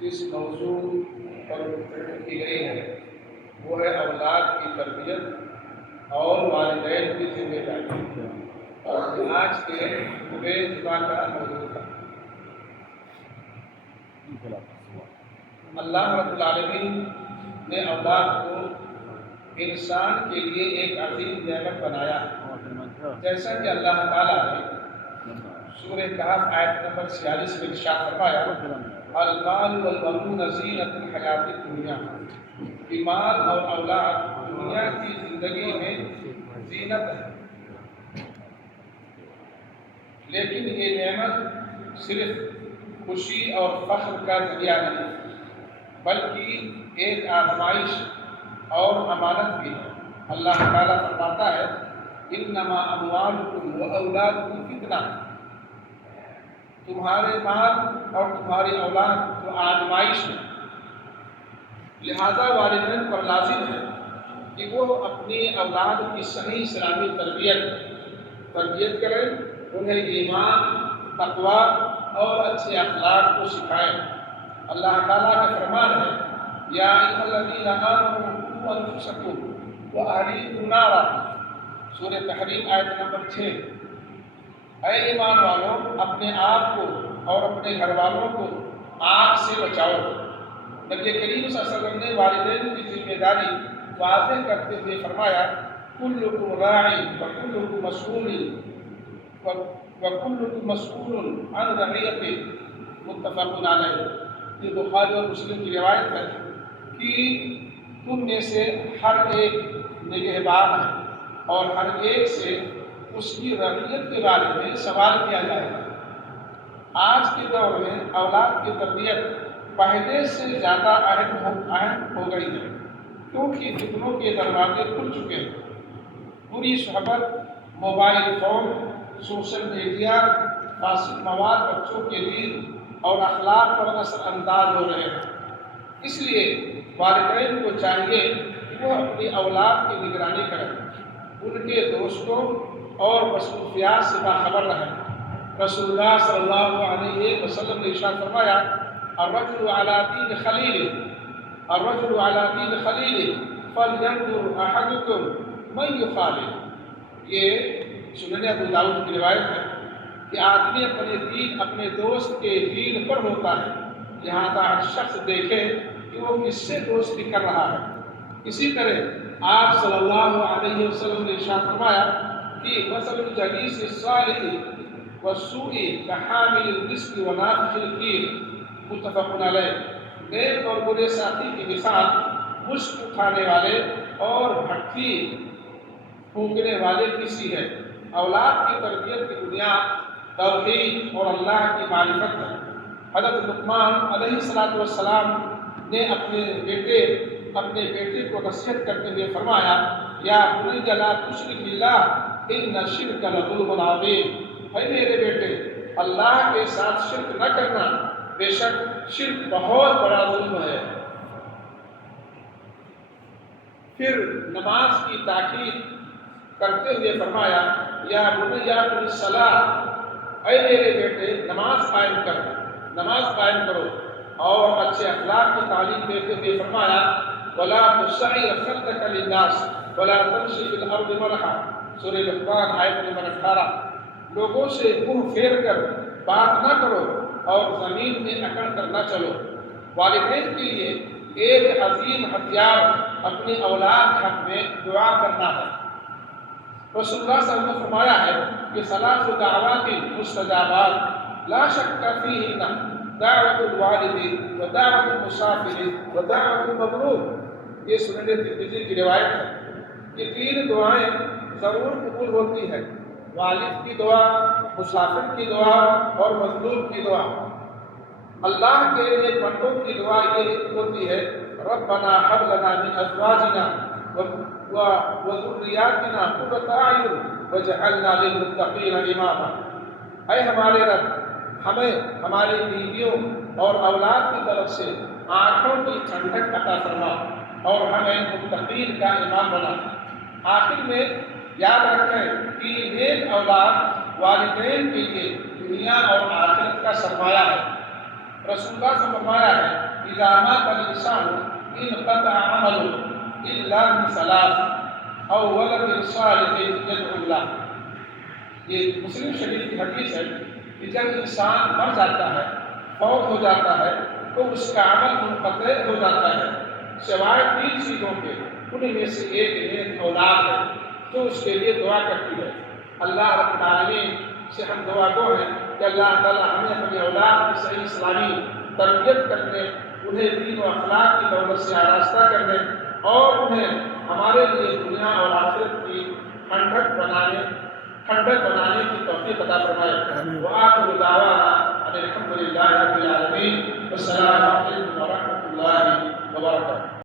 جس موضوع پر گفتگو کی گئی ہے وہ ہے اولاد کی تربیت اور والدین کی ذمہ داری، اور آج کے خطبے جمعہ کا موضوع ہے۔ اللہ رب العالمین نے اولاد کو انسان کے لیے ایک عظیم نعمت بنایا ہے، جیسا کہ اللہ تعالیٰ نے سورہ کہف آیت نمبر 46 میں ارشاد فرمایا، المال والبنون زینۃ الحیات الدنیا، کہ مال اور اولاد دنیا کی زندگی میں زینت ہے، لیکن یہ نعمت صرف خوشی اور فخر کا ذریعہ نہیں بلکہ ایک آزمائش اور امانت بھی ہے۔ اللہ تعالیٰ فرماتا ہے، انما اموالکم واولادکم فتنہ، تمہارے مال اور تمہاری اولاد تو آزمائش ہے، لہذا والدین پر لازم ہے کہ وہ اپنی اولاد کی صحیح سلامی تربیت کریں، انہیں ایمان، تقویٰ اور اچھے اخلاق کو سکھائیں۔ اللہ تعالیٰ کا فرمان ہے، یا ایھا الذین آمنوا قوا انفسکم واہلیکم نارا، سورہ تحریم آیت نمبر 6۔ اے ایمان والوں، اپنے آپ کو اور اپنے گھر والوں کو آگ سے بچاؤ۔ نبی کریم صلی اللہ علیہ وسلم نے والدین کی ذمہ داری واضح کرتے ہوئے فرمایا، کلکم راع وکلکم مسئول عن رعیتہ، متفق علیہ۔ یہ بخاری اور مسلم کی روایت ہے کہ تم میں سے ہر ایک نگہبان ہے اور ہر ایک سے اس کی رعیت کے بارے میں سوال کیا جائے گا۔ آج کے دور میں اولاد کی تربیت پہلے سے زیادہ اہم ہو گئی ہے، کیونکہ فتنوں کے دروازے کھل چکے ہیں۔ بری صحبت، موبائل فون، سوشل میڈیا، فاسد مواد بچوں کے دین اور اخلاق پر اثر انداز ہو رہے ہیں۔ اس لیے والدین کو چاہیے کہ وہ اپنی اولاد کی نگرانی کریں، ان کے دوستوں اور مصروفیات سے باخبر رہیں۔ رسول اللہ صلی اللہ علیہ وسلم نے ارشاد فرمایا، الرجل علی دین خلیلہ فلینظر احدکم من یخالل۔ یہ سنن ابو داؤد کی روایت ہے کہ آدمی اپنے دوست کے دین پر ہوتا ہے، لہذا ہر شخص دیکھے کہ وہ کس سے دوستی کر رہا ہے۔ اسی طرح آپ صلی اللہ علیہ وسلم نے ارشاد فرمایا کہ مثل الجلیس الصالح والسوء کحامل المسک ونافخ الکیر، متفق علیہ۔ نیک اور برے ساتھی کی مثال مشک اٹھانے والے اور بھٹی پھونکنے والے کی سی ہے۔ اولاد کی تربیت کی بنیاد توحید اور اللہ کی معرفت ہے۔ حضرت لقمان علیہ السلام نے اپنے بیٹے کو نصیحت کرتے ہوئے فرمایا، یا بنی لا تشرک باللہ ان الشرک لظلم عظیم۔ اے میرے بیٹے، اللہ کے ساتھ شرک نہ کرنا، بے شک شرک بہت بڑا ظلم ہے۔ پھر نماز کی تاکید کرتے ہوئے فرمایا، یا بنی قم الصلاۃ، اے میرے بیٹے نماز قائم کرو، اور اچھے اخلاق کی تعلیم دیتے ہوئے فرمایا، ولا تسعر خدک للناس ولا تمشی فی الارض مرحا، سورہ لقمان آیت نمبر 18۔ لوگوں سے منہ پھیر کر بات نہ کرو اور زمین میں اکڑ کر نہ چلو۔ والدین کے لیے ایک عظیم ہتھیار اپنی اولاد کے حق میں دعا کرنا ہے۔ رسول اللہ صلی اللہ علیہ وسلم نے فرمایا ہے کہ ثلاث دعوات مستجابات لا شک فیہن دعوت الوالد ودعوت المسافر ودعوت المظلوم۔ یہ سنن ترمذی کی روایت ہے کہ 3 دعائیں ضرور قبول ہوتی ہیں، والد کی دعا، مسافر کی دعا اور مظلوم کی دعا۔ اللہ کے نیک بندوں کی دعا یہ ہوتی ہے، ربنا هب لنا من ازواجنا وذریاتنا قرۃ اعین واجعلنا للمتقین اماما۔ اے ہمارے رب، ہمیں ہماری بیویوں اور اولاد کی طرف سے آنکھوں کی ٹھنڈک عطا فرما اور ہمیں متقین کا امام بنا۔ آخر میں یاد رکھیں کہ نیک اولاد والدین کے لیے دنیا اور آخرت کا سرمایہ ہے۔ رسول اللہ سے فرمایا ہے اذا مات الانسان انقطع عمله الا من ثلاث او ولد صالح يدعو له. یہ مسلم شریف کی حدیث ہے کہ جب انسان مر جاتا ہے، فوت ہو جاتا ہے، تو اس کا عمل منقطع ہو جاتا ہے سوائے 3 چیزوں کے. ان میں سے ایک نیک اولاد ہے جو اس کے لیے دعا کرتی ہے. اللہ رب العالمین سے ہم دعا گو ہیں کہ اللہ تعالیٰ ہمیں اپنی اولاد کی صحیح اسلامی تربیت کرنے، انہیں دین و اخلاق کی دولت سے آراستہ کرنے اور انہیں ہمارے لیے دنیا اور آخرت کی ٹھنڈک بنانے کی توفیق عطا فرمائے. وآخر دعوانا ان الحمد للہ رب العالمین. والسلام علیکم ورحمۃ اللہ وبرکاتہ.